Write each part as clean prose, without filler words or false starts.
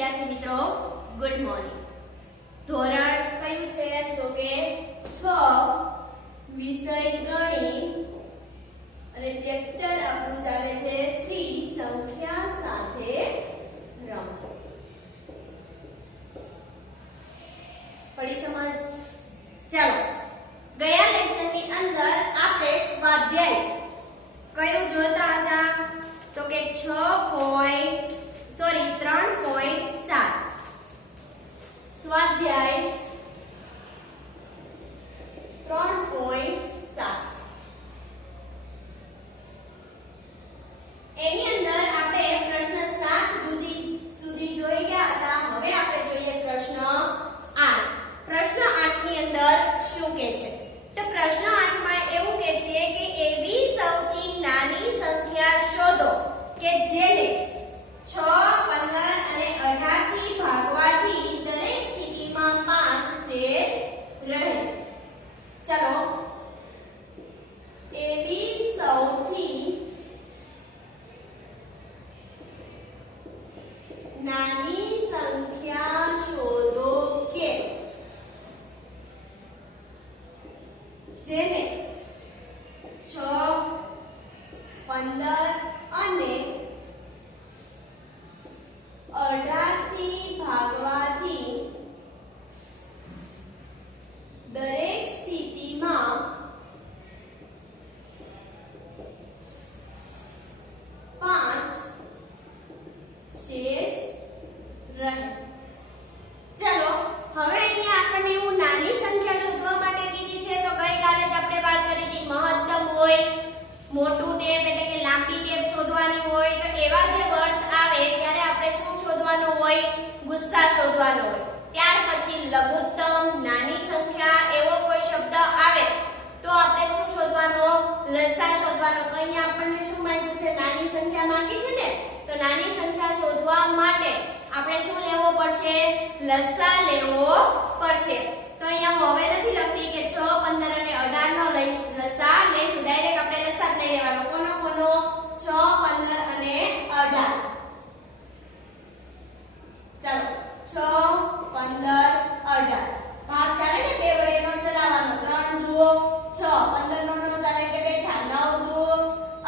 વિદ્યાર્થી મિત્રો, good morning. ધોરણ કયું છે તો કે 6 વિષય ગણિત અને ચેપ્ટર આપણું ચાલે છે 3 સંખ્યા સાથે રમો. પડી સમજ? ચાલો, ગયા લેક્ચરની અંદર આપણે સ્વાધ્યાય કયું જોતા હતા તો કે 3.7 સ્વાધ્યાય 3.7 એની અંદર આપણે પ્રશ્ન 7 સુધી જોઈ ગયા હતા. હવે આપણે જોઈએ પ્રશ્ન 8. પ્રશ્ન 8 ની અંદર શું કહે છે તો પ્રશ્ન 8 માં એવું કહે છે કે એવી સૌથી નાની સંખ્યા શોધો કે જેને 6, 15 અને 18 થી ભાગવાથી દરેક સ્થિતિમાં 5 શેષ રહે. ચલો, એવી સૌથી નાની સંખ્યા શોધો કે જેને 6, 15 અને 18 થી ભાગવાથી દરેક સ્થિતિમાં 5 શેષ રહે. ચલો, હવે અહીંયા આપણને એવું નાની સંખ્યા શોધવા માટે કીધી છે તો ગઈકાલે જ આપણે વાત કરી હતી મહત્તમ હોય, મોટું ટેપ એટલે કે લાંબી ટેપ શોધવાની હોય તો એવા જે વર્ડ્સ આવે ત્યારે આપણે શું શોધવાનું હોય? ગુસ્સા શોધવાનો હોય. ત્યાર પછી લઘુત્તમ, નાની સંખ્યા એવો કોઈ શબ્દ આવે તો આપણે શું શોધવાનો? લસાઅ શોધવાનો. તો અહીંયા આપણને શું માંગ્યું છે? નાની સંખ્યા માંગી છે ને, તો નાની સંખ્યા શોધવા માટે આપણે શું લેવો પડશે? લસાઅ લેવો પડશે. તો અહીંયા હું હવે નથી લખતી કે 6, 15 અને 18 નો લસાઅ લેશું. ડાયરેક્ટ આપણે લસાઅ જ લઈ લેવાનો. કોનો કોનો? 6, 15 અને 18. ચાલો, 6, 15, 18 ભાગ ચાલે ને બે વડે નો ચલાવવાનો. 3 દુ 6, 15 નો ચાલે એટલે બેઠા. 9 દુ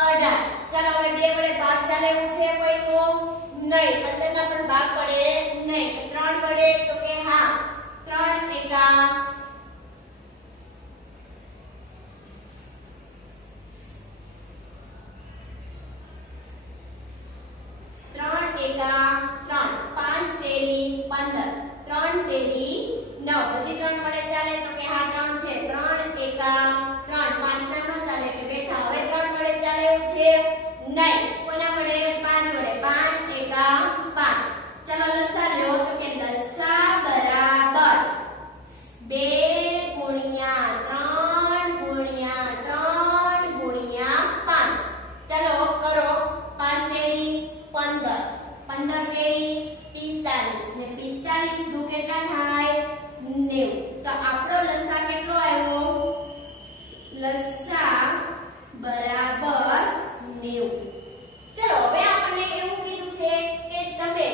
18. ચાલો, હવે બે વડે ભાગ ચાલે એવું છે કોઈનું? નહીં. 15 ના પણ ભાગ પડે નહીં. 3 વડે તો કે હા. 3 એકા 3 એકા 3, 5 તેરી 15, 3 તેરી 9. હજી 3 વડે ચાલે તો કે હા 3 છે. 3 એકા 3, 5 ના નો ચાલે એટલે બેઠા. હવે 3 વડે ચાલે એવું છે? નહીં. કોના વડે? 5 વડે. 5 એકા 5. ચાલો લસાઅ લો તો કે લસાઅ બરાબર 2 ગુણ્યા 3 ગુણ્યા 3 ગુણ્યા 5. ચાલો કરો. 5 તેરી 15, 15 તેરી 45 ને 45 દુ કેટલા થાય? 90. તો આપણો લસાઅ કેટલો આવ્યો? લસાઅ બરાબર 90. ચલો, હવે આપણને એવું કીધું છે કે તમે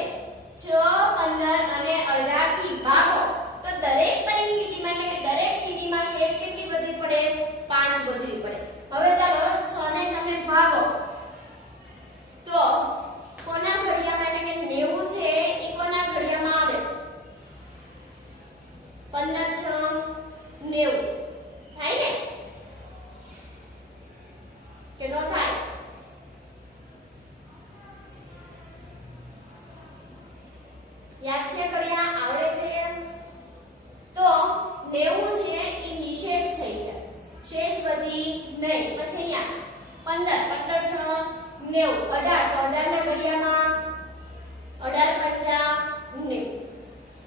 6, 15 અને 18 થી ભાગો તો દરેક પરિસ્થિતિમાં એટલે કે દરેક સ્થિતિમાં શેષ કેટલી વધવી પડે? 5 વધવી પડે. હવે ચાલો 6 ને તમે ભાગો તો કોના ઘડિયામાં એટલે કે 90 છે એ કોના ઘડિયામાં આવે? 15 6 90 થાય ને કે નો થાય? યાદ છે? ઘડિયા આવડે છે? તો 90 છે એ નિશેષ થઈ ગયા, શેષ વધી નહીં. પછી અહીંયા 15 15 6 90, 18 તો 18 ના ઘડિયામાં 18 50 90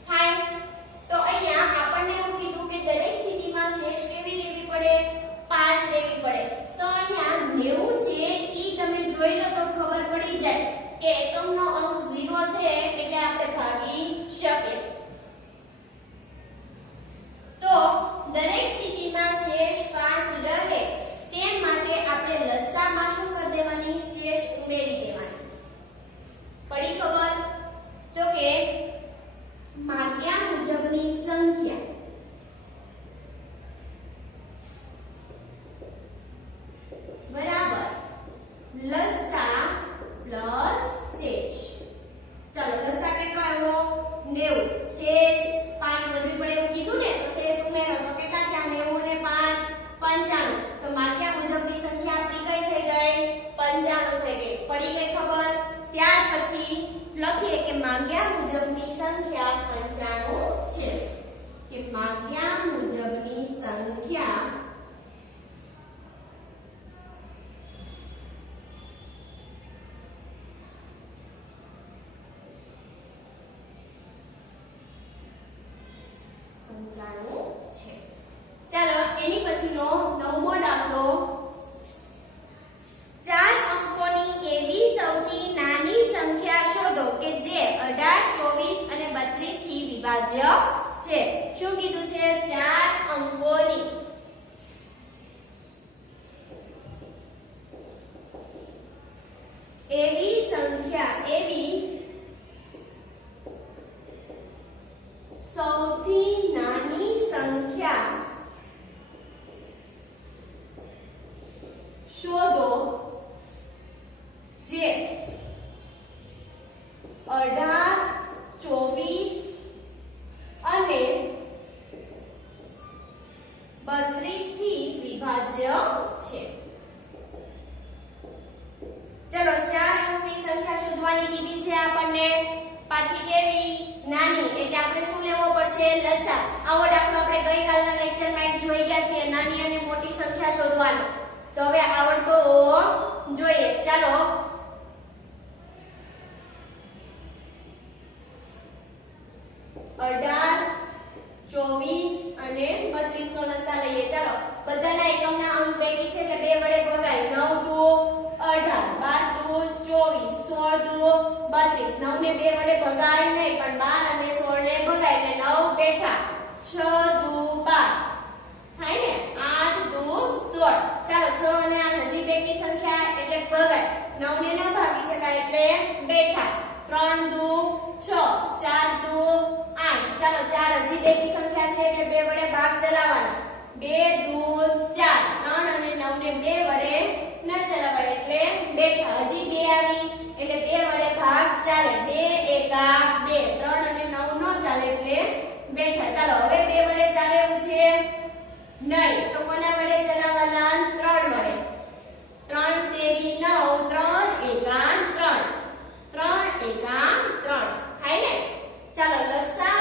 થાય. તો અહીંયા આપણને એવું કીધું કે દરેક સ્થિતિમાં શેષ કેવી લેવી પડે? 5 લેવી પડે. તો અહીંયા 90 છે ઈ તમે જોઈ લો તો ખબર પડી જાય કે એકમનો અંક 0 છે એટલે આપણે ભાગી શકીએ. તો દરેક સ્થિતિમાં શેષ 5 રહે તે માટે આપણે લસાઅમાં શું કરી દેવાની? શેષ ઉમેરી દેવાની. પડી ખબર? તો કે લખીએ કે માંગ્યા મુજબની સંખ્યા 95 છે કે માંગ્યા મુજબની સંખ્યા 95 છે. ચાલો એની પછીનો 9મો દાખલો 4 અંકોની એવી સૌથી નાની સંખ્યા શોધો કે જે 18, 24 અને 32 થી વિભાજ્ય છે. શું કીધું છે? 4 અંકોની એવી સંખ્યા, એવી સૌથી નાની સંખ્યા શોધો જે 18, 24 અને 32 થી વિભાજ્ય છે. ચલો 4 અંકની સંખ્યા શોધવાની કીધી છે આપણને. પાછી કેવી? નાની. એટલે આપણે શું લેવો પડશે? લસા. આવો દાખલો આપણે ગઈકાલના લેક્ચરમાં જોઈ ગયા છીએ, નાની અને મોટી સંખ્યા શોધવાનો. તો હવે આવડતો જોઈએ. ચાલો 18, 24 અને 32 નો લસા લઈએ. ચાલો બધાના એકમના અંક બેકી છે એટલે 2 વડે ભગાય. 9 દુ 18, 12 દુ 24, 16 દુ 32. 9 ને 2 વડે ભગાય નહીં, પણ 12 અને 16 ને ભગાય એટલે 9 બેઠા. 6 દુ 12 થાય ને. 8 દુ 16. ચાલો 6 અને 8 હજી બેકી સંખ્યા એટલે ભગાય. 9 ને ન ભાગી શકાય એટલે બેઠા. 3 દુ 6, 4 દુ 8. ચાલો 4 હજી બેકી સંખ્યા છે એટલે 2 વડે ભાગ ચલાવવાનો. 2 દુ 4. 3 અને 9 ને 2 વડે ન ચલાવાય એટલે બેઠા. હજી 2 આવી એટલે 2 વડે ભાગ ચાલે. 2 એકા 2. 3 અને 9 નો ચાલે એટલે બેઠા. ચાલો હવે 2 વડે ચાલે એવું છે નહીં, તો કોના વડે ચલાવવાના? 3 વડે. 3 તેરી 9, 3 એકા 3. 3 એકા 3 થાય ને. ચાલો લસા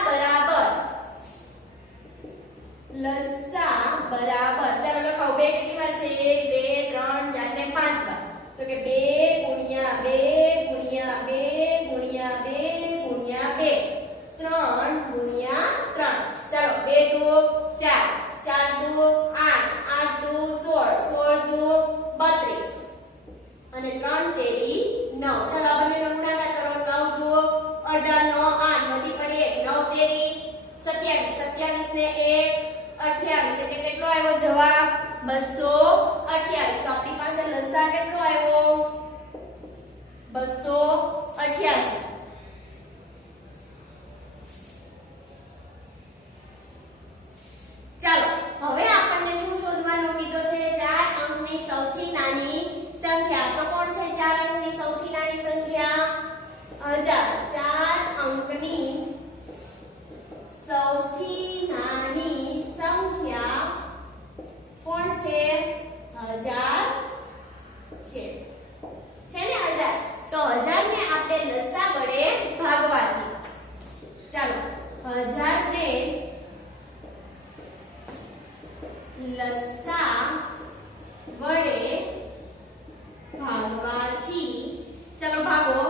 બરાબર, ચાલો લખાવો. 2 કેટલી વાર છે? 1, 2, 3, 4 ને 5 વાર. તો કે 2 ગુણ્યા 2 ગુણ્યા 2 ગુણ્યા 2 ગુણ્યા 2, 3 ગુણ્યા 3. ચાલો 2 દુ 4, 4 દુ 8, 8 દુ 16, 16 દુ 32 અને 3 તેરી 9. ચાલો આ બંનેનો ગુણાકાર કરો. 9 દુ 18 નો 8 વધી પડી 1. 9 તેરી 27, 27 ને 1 28 એટલે કેટલો આવ્યો જવાબ? 228. તો આપણી પાસે લસા કેટલો આવ્યો? 288. ચાલો હવે આપણને શું શોધવાનું કીધું છે? 4 અંકની સૌથી નાની સંખ્યા. તો કોણ છે 4 અંકની સૌથી નાની સંખ્યા? 1000. 4 અંકની સૌથી નાની સંખ્યા કોણ છે? 1000 છે. છે ને 1000? તો 1000 ને આપણે લસા વડે ભાગવાથી. ચાલો 1000 ને લસા વડે ભાગવાથી. ચાલો ભાગો.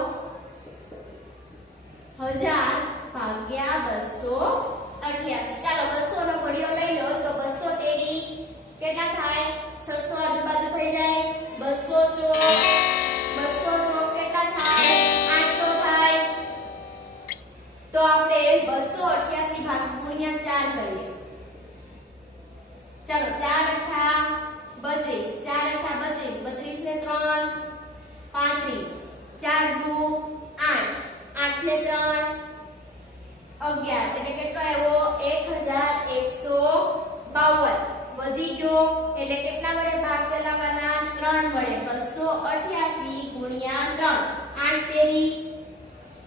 1000 ભાગ્યા 288. ચાલો 200 નો ઘડિયો લઈ લો તો 200 તેરી કેટલા થાય? 600 આજુબાજુ થઈ જાય. 200 ચોક કેટલા થાય? 800 થાય. તો આપણે 288 ભાગ ગુણ્યા 4 કરીએ. ચાલો 4 અઠા 32, 4 અઠા 32, 32 ને 3 35, 4 દુ 8, 8 ને 3 11 એટલે કેટલો આવ્યો? 1152. વધી ગયો એટલે કેટલા વડે ભાગ ચલાવવાના? 3 વડે. 288 ગુણ્યા 3, 8 તેરી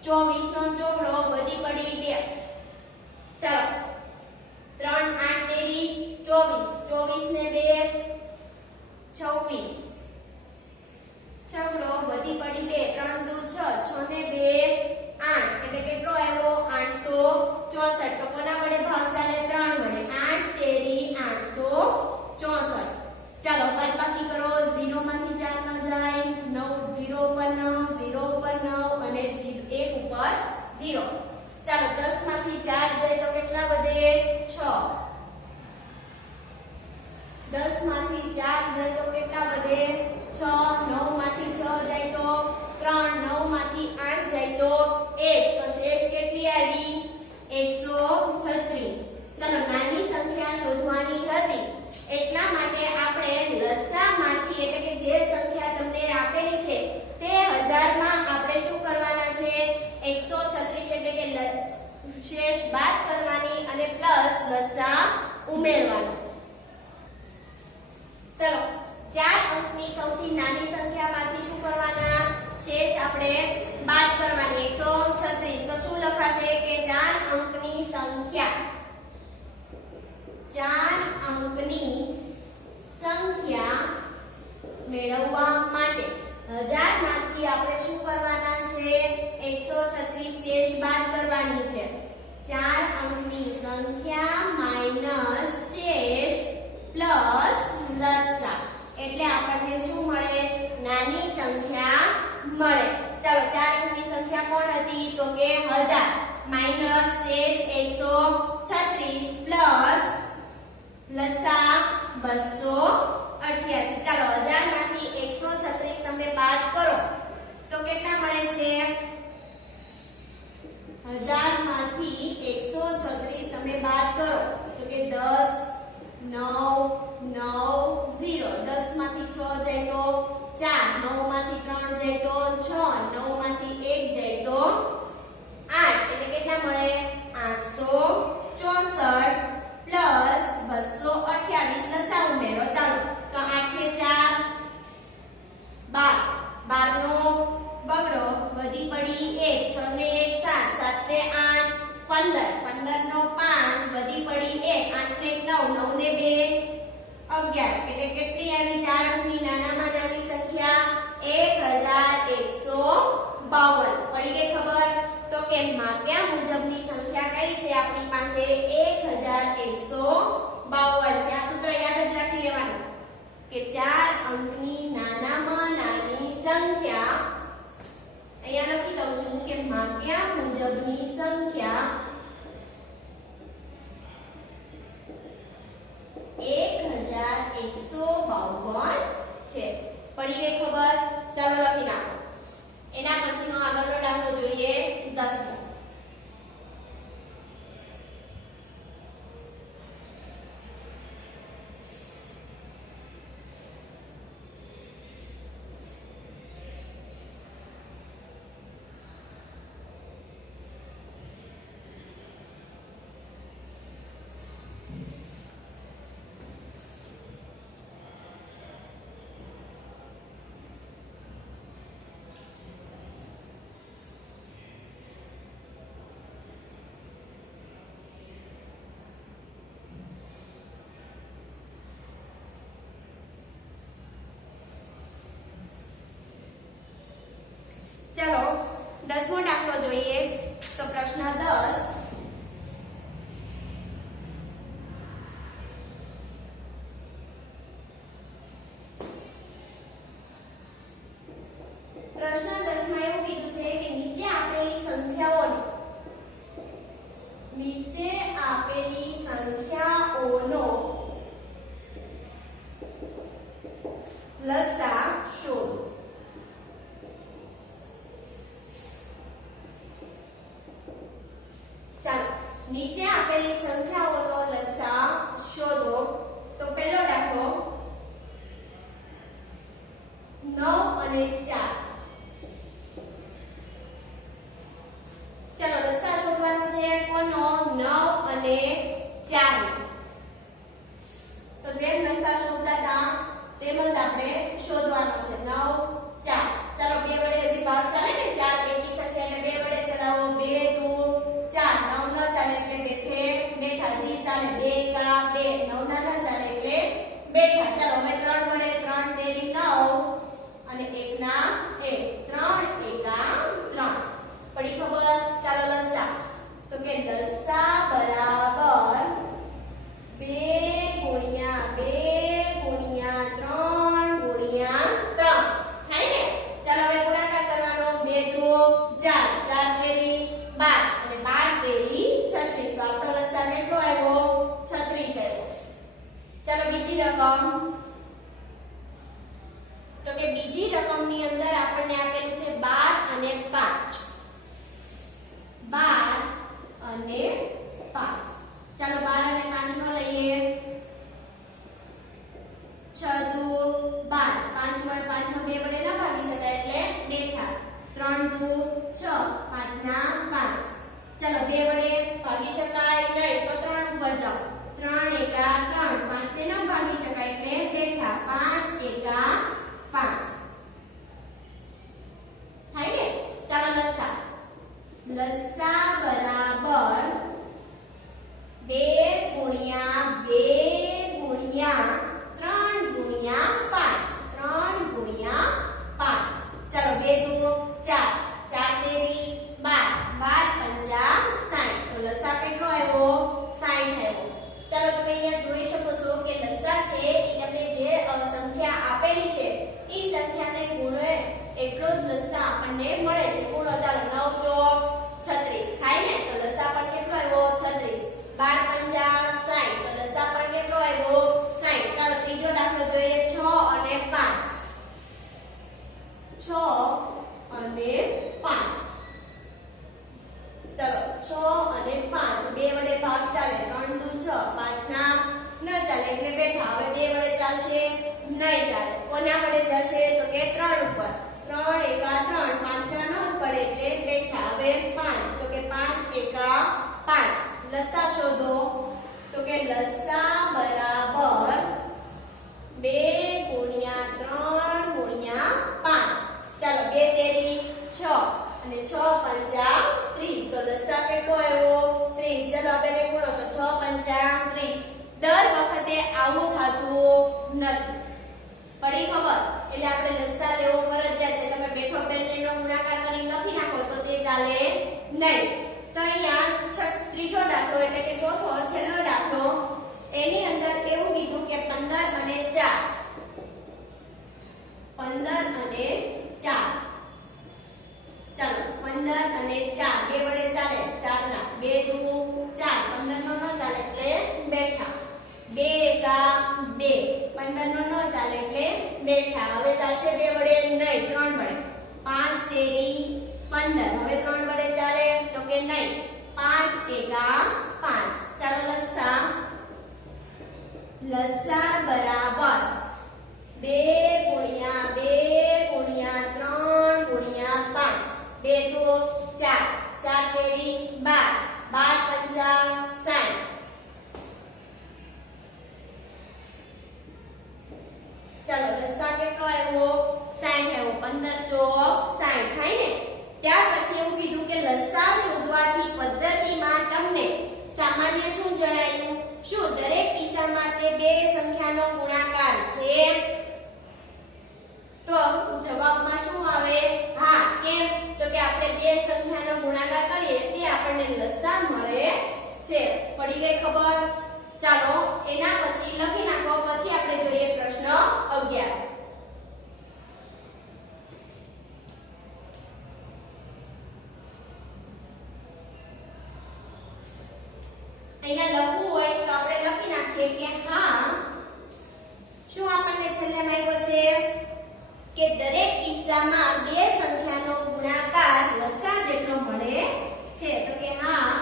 24 નો ચોગડો વધી પડી 2. ચાલો 3 8 તેરી 24, 24 ને 2 26. છગડો વધી પડી 2, 3 દુ 6, 6 ને 2 8 એટલે કેટલો આવ્યો 864 તો કોના વડે ભાગ ચાલે 3 વડે 8 તેરી 864 ચાલો બાદબાકી કરો 0 માંથી 4 ન જાય 9 0 પર 9 0 પર 9 અને 1 ઉપર 0 ચાલો 10 માંથી 4 જાય તો કેટલા વધે 6 10 માંથી 4 જાય તો કેટલા વધે 6 9 માંથી 6 જાય તો 3 9 માંથી 8 જાય તો 1 તો શેષ કેટલી આવી 136 ચાલો નાની સંખ્યા શોધવાની હતી એટલા માટે આપણે લસામાંથી એટલે કે જે સંખ્યા તમને આપેલી છે તે હજારમાં આપણે શું કરવાના છે 136 એટલે કે શેષ બાદ કરવાની અને પ્લસ લસા ઉમેરવાનો ચલો 4 અંકની સૌથી નાની સંખ્યામાંથી શું કરવાના શેષ આપણે બાદ કરવાની 136 તો શું લખાશે કે 4 અંકની સંખ્યા 4 અંકની સંખ્યા મેળવવા માટે 1000 માંથી આપણે શું કરવાના છે 136 શેષ બાદ કરવાની છે 4 અંકની સંખ્યા માઈનસ શેષ પ્લસ લસા એટલે આપણને શું મળે નાની સંખ્યા મળે ચાલો 4 અંકની સંખ્યા કોણ હતી તો કે 1000 માઈનસ શેષ 136 પ્લસ લસા 288 ચાલો 1000 માંથી 136 તમે બાદ કરો તો કેટલા મળે છે 1000 માંથી 136 તમે બાદ કરો તો કે 10 9 9 0 10 માંથી 6 જાય તો 4 9 માંથી 3 જાય તો 6 9 માંથી 1 જાય તો 8 એટલે કેટલા મળે 864 પ્લસ 228 લસા ઉમેરો ચાલો તો 8 ને 4 12 12 નો બગડો વધી પડી 1 6 ને 1 7 7 ને 8 15 15 નો 5 વધી પડી 1 8 ને 9 9 ને 2 11 એટલે કેટલી આવી 4 અંકની નાનામાં નાની સંખ્યા 1152 પડી ગઈ ખબર તો કે માગ્યા મુજબની સંખ્યા કઈ છે આપણી પાસે 1152 છે આ સૂત્ર યાદ જ રાખી લેવાનું કે 4 અંકની નાનામાં નાની સંખ્યા અહીંયા લખી દઉં છું કે માગ્યા મુજબની સંખ્યા 1152 છે પડી ગઈ ખબર ચાલો લખી નાખો એના પછીનો આગળનો દાખલો જોઈએ 10મો चलो 10मो दाखलो જોઈએ તો પ્રશ્ન 10 પ્રશ્ન 10 માં એવું કીધું છે કે નીચે આપેલી સંખ્યાઓનો લસા શોધો નીચે આપેલી સંખ્યાઓનો લસા શોધો તો પહેલો દાખલો 9 અને 4 ચલો લસા શોધવાનો છે કોનો 9 અને 4 તો જેમ લસા શોધતા હતા તેમ જ આપણે શોધવાનો છે 9 4 ચાલો બે વડે હજી ભાગ ચાલે ને 4 એકી સંખ્યા એટલે બે વડે ચલાવો 2 2 4 9 ન ચાલે એટલે બેઠા જી ચાલે 2 કા 2 9 ના ન ચાલે એટલે બેઠા ચાલો હવે 3 વડે 3 તેરી 9 અને 1 ના 1 3 એકા 3 પડી ખબર 5 વડે 5 નો 2 વડે ના ભાગી શકાય એટલે બેઠા 3 દુ 6 5 ના 5 ચલો 2 વડે ભાગી શકાય નહીં તો 3 ઉપર જાઓ 3 એકા 3 5 તે ન ભાગી શકાય એટલે બેઠા 5 એકા 5 થાય ને ચાલો લસા બરાબર 2 ગુણ્યા 2 ગુણ્યા 3 ગુણ્યા 5 3 ગુણ્યા 5 ચાલો 2 દુ 4 4 તેરી 12 12 પંચા 60 તો લસા કેટલો આવ્યો 60 આવ્યો ચાલો તમે અહીંયા જોઈ શકો છો કે લસા છે એ તમને જે સંખ્યા આપેલી છે એ સંખ્યાને ગુણે એટલો જ લસા આપણને મળે છે ગુણો ચાલો 9 ચોક 36 થાય ને તો લસા પણ કેટલો આવ્યો 36 12 પંચા 60 તો લસા પણ કેટલો આવ્યો 60 ચાલો ત્રીજો દાખલો જોઈએ 6 અને 5 6 અને 5 ચલો 6 અને 5 2 વડે ભાગ ચાલે 3 દુ 6 5 ના ન ચાલે એટલે બેઠા હવે 2 વડે ચાલશે નહીં ચાલે કોના વડે જશે તો કે 3 ઉપર 3 એકા 3 5 ના ન ઉપર એટલે બેઠા હવે 5 તો કે 5 એકા 5 લસા શોધો તો કે લસા બરાબર 2 ગુણ્યા 3 ગુણ્યા 5 ચાલો 2 તેરી 6 અને 6 પંચા 30 તો લસા કેટલો આવ્યો 30 ચલો આપણે ગુણો તો 6 પંચા 30 દર વખતે આવું થતું નથી પડી ખબર એટલે આપણે લસા લેવો ફરજિયાત છે તમે બેઠો બેઠો ગુણાકાર કરી લખી નાખો તો તે ચાલે નહીં તો અહીંયા ત્રીજો દાખલો એટલે કે ચોથો છેલ્લો દાખલો એની અંદર એવું કીધું કે 15 અને 4 15 અને 4 ચાલો 15 અને 4 બે વડે ચાલે 4 ના 2 દુ 4 15 નો ન ચાલે એટલે બેઠા 2 એકા 2 15 નો ન ચાલે એટલે બેઠા હવે ચાલશે 2 વડે નહીં 3 વડે 5 તેરી 15 હવે 3 વડે ચાલે તો કે નહીં 5 એકા 5 ચાલો લસા બરાબર 2 ગુણ્યા 2 ગુણ્યા 3 ગુણ્યા 5 2 દુ 4 4 તેરી 12 12 પંચા 60 ચાલો લસા કેટલો આવ્યો 60 આવ્યો 15 ચોક 60 થાય ને ત્યાર પછી એવું કીધું કે લસા શોધવાથી પદ્ધતિમાં તમને સામાન્ય શું જણાયું શું દરેક કિસ્સામાં તે બે સંખ્યાનો ગુણાકાર છે તો જવાબમાં શું આવે હા કેમ તો કે આપણે બે સંખ્યાનો ગુણાકાર કરીએ તે આપણને લસા મળે છે પડી ગઈ ખબર ચાલો એના પછી લખી નાખો પછી આપણે જોઈએ પ્રશ્ન 11 અહીંયા લખવું હોય તો આપણે લખી નાખીએ કે હા શું આપણને છેલ્લે માંગ્યો છે કે દરેક કિસ્સામાં બે સંખ્યાનો ગુણાકાર લસા જેટલો મળે છે તો કે હા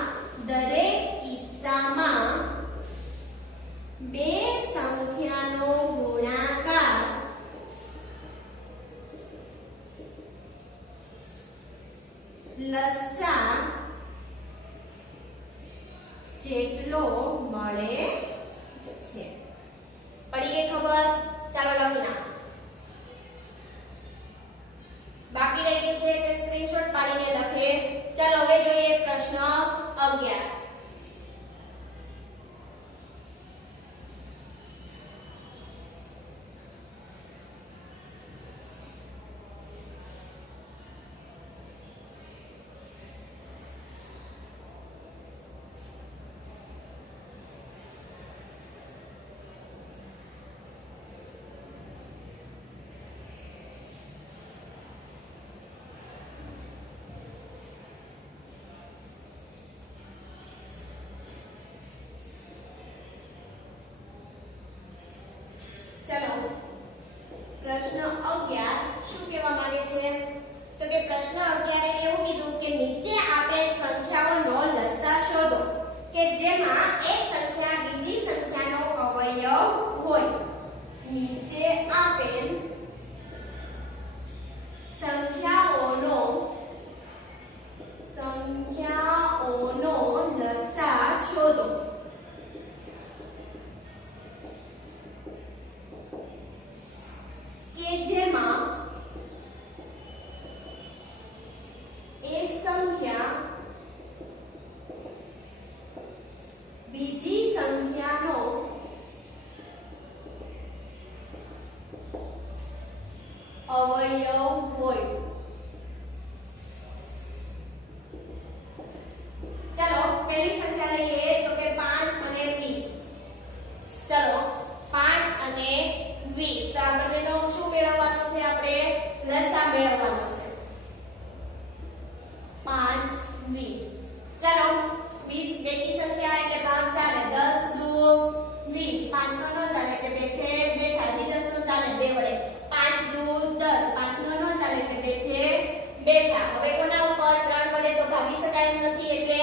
દરેક કિસ્સામાં બે સંખ્યાનો ગુણાકાર લસા જેટલો મળે છે પડી ગઈ ખબર ચાલો લખી નાખો બાકી રહી ગયું છે કે સ્ક્રીનશોટ પાડીને લખે ચાલો હવે જોઈએ પ્રશ્ન 11 ચલો પ્રશ્ન 11 શું કહેવા માંગે છે તો કે પ્રશ્ન 11 એવું કીધું કે નીચે આપેલ સંખ્યાઓનો લસા શોધો કે જેમાં એક સંખ્યા બીજી સંખ્યાનો અવયવ હોય નીચે આપેલ કે જેમાં એક સંખ્યા બીજી સંખ્યાનો અવયવ હોય. ચલો પહેલી સંખ્યા લઈએ તો કે 5 અને 20. ચલો 5 અને 20 તો આ બંનેનો શું મેળવવાનો છે? આપણે લસા મેળવવાનો છે. 5 20. ચલો 20 એકી સંખ્યા એટલે ભાગ ચાલે. 10 દુ 20. 5 નો ન ચાલે એટલે બેઠે બેઠા. હજી 10 નો ચાલે 2 વડે. 5 દુ 10. 5 નો ન ચાલે એટલે બેઠે બેઠા. હવે કોના ઉપર? 3 વડે તો ભાગી શકાય એમ નથી એટલે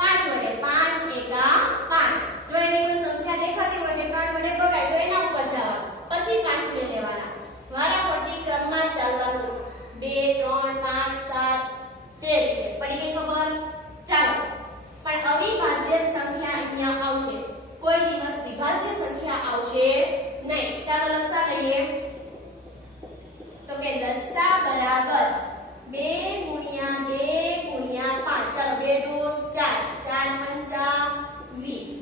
5 વડે. 5 એકા 5. જો એની કોઈ સંખ્યા દેખાતી હોય કે 3 વડે ભગાય તો એના ઉપર જવાનું. પછી 5 લઈ લેવાના. વારાફરતી ક્રમમાં ચાલવાનું. 2 3 5 7 તે રીતે. પડી ગઈ ખબર? ચાલો પણ અવિભાજ્ય સંખ્યા અહીંયા આવશે. કોઈ દિવસ વિભાજ્ય સંખ્યા આવશે નહીં. ચાલો લસા લઈએ તો કે લસા બરાબર 2 ગુણ્યા 2 ગુણ્યા 5. ચાલો 2 દુ 4. 4 પંચા 20.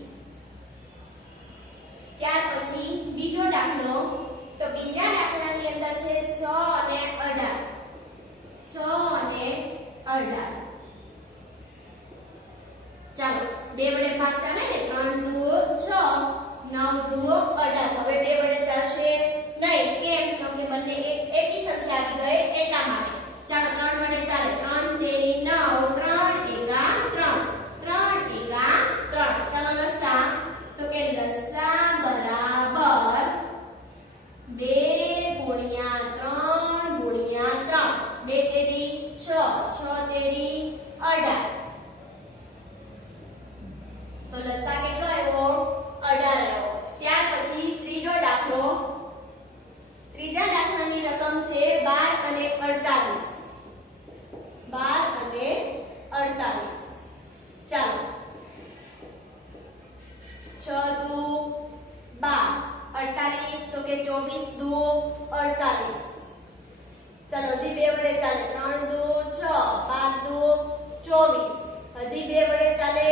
ત્યાર પછી બીજો દાખલો. તો બીજા દાખલાની અંદર છે 6 અને 18. 6 અને 18. ચાલો 2 વડે ભાગ ચાલે ને. 3 દુ 6 9 દુ 18. હવે 2 વડે ચાલશે નહીં. કેમ? તો કે બંને એકી સંખ્યા આવી ગઈ એટલા માટે. ચાલો 3 વડે ચાલે. 3 તેરી 9. 3 એકા 3. 3 એકા 3. ચાલો લસા તો કે લસા બરાબર 2 ગુણ્યા 3 ગુણ્યા 3. 2 તેરી 6. 6 તેરી 18. તો લસા કેટલો આવ્યો? 18 આવ્યો. ત્યાર પછી ત્રીજો દાખલો. ત્રીજા દાખલાની રકમ છે 12 અને 48. 12 અને 48. ચાલો 6 દુ 12. 48 તો કે 24 દુ 48. ચાલો હજી 2 વડે ચાલે. 3 દુ 6. 5 દુ 24. હજી 2 વડે ચાલે.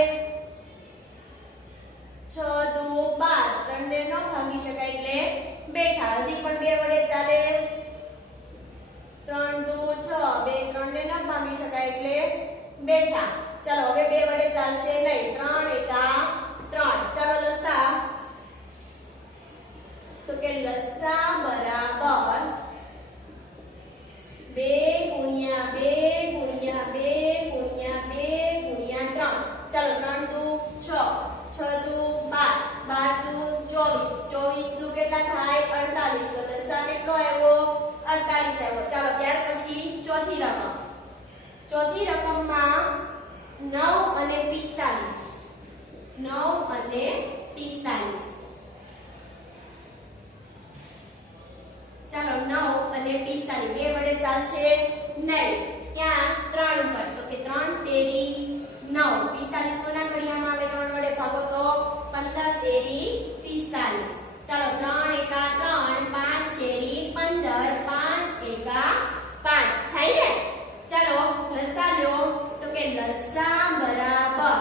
6 દુ 12. 3 ને ન ભાગી શકાય એટલે બેઠા. હજી પણ 2 વડે ચાલે. 3 દુ 6. 2 3 ને ન ભાગી શકાય એટલે બેઠા. ચાલો હવે 2 વડે ચાલશે નહીં. 3 એકા 3. ચાલો લસા તો કે લસા બરાબર 2 ગુણ્યા 2 ગુણ્યા 2 ગુણ્યા 2 ગુણ્યા 3. ચાલો 3 દુ 6. 6 દુ 12. 12 દુ 24. 24 દુ કેટલા થાય? 48. તો લસા કેટલો આવ્યો? 48 આવ્યો. ચાલો ત્યાર પછી ચોથી રકમ. ચોથી રકમમાં 9 અને 45. 9 અને 45. ચાલો 9 અને 45. 2 વડે ચાલશે નહીં. ક્યાં? 3 ઉપર. તો કે 3 તેરી 9. 45 કોના ઘડિયામાં આવે? 3 વડે ભાગો તો 15 તેરી 45. ચાલો 3 એકા 3. 5 તેરી 15. 5 એકા 5 થાય ને. ચાલો લસા લો તો કે લસા બરાબર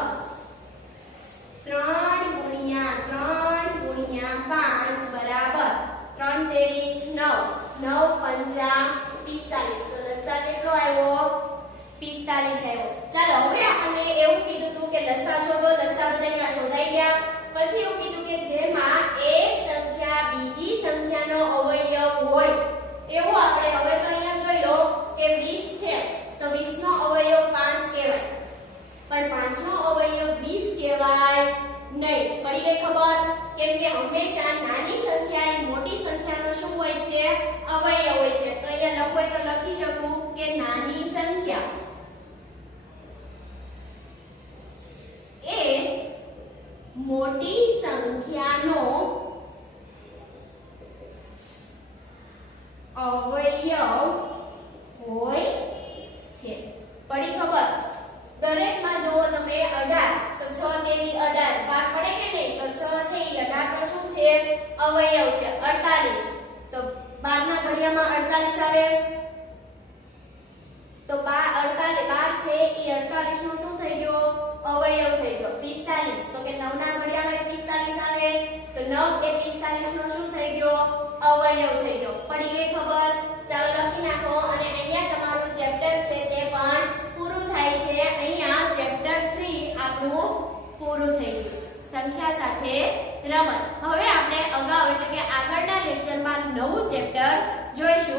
3 ગુણ્યા 3 ગુણ્યા 5 બરાબર 3 તેરી 9. 9 પંચા 45. તો લસા કેટલો આવ્યો? 45 આવ્યો. ચાલો હવે આપણને એવું કીધું હતું કે લસા શોધો. લસા બધા શોધાઈ ગયા. પછી એવું કીધું કે જેમાં એક સંખ્યા બીજી સંખ્યાનો અવયવ હોય એવું આપણે હવે તો અહીંયા જોઈ લો કે 20 છે તો 20 નો અવયવ 5 કહેવાય. પણ 5 નો અવયવ 20 કહેવાય નહીં. પડી ગઈ ખબર? કેમ કે હંમેશા નાની સંખ્યા એ મોટી સંખ્યાનો શું હોય છે? અવયવ હોય છે. તો અહીંયા લખો તો લખી શકું કે નાની સંખ્યા એ મોટી સંખ્યાનો અવયવ હોય છે. પડી ખબર? દરેકમાં જોવો તમે 18 તો 6 તેરી 18 ભાગ પડે કે નહીં? તો 6 છે એ 18 પર શું છે? અવયવ છે 48. તો 12 ના ઘડિયામાં 48 આવે તો 48 છે એ 48 નો શું થઈ ગયો અવયવ થઈ ગયો 45 તો કે 9 ના ઘડિયામાં 45 આવે તો 9 એ 45 નો શું થઈ ગયો અવયવ થઈ ગયો પડી ગઈ ખબર ચાલો લખી નાખો અને અહીંયા તમારું ચેપ્ટર છે તે પણ પૂરું થાય છે અહીંયા ચેપ્ટર 3 આપણું પૂરું થઈ ગયું સંખ્યા સાથે રમત હવે આપણે અગાઉ એટલે કે આગળના લેક્ચરમાં નવું ચેપ્ટર જોઈશું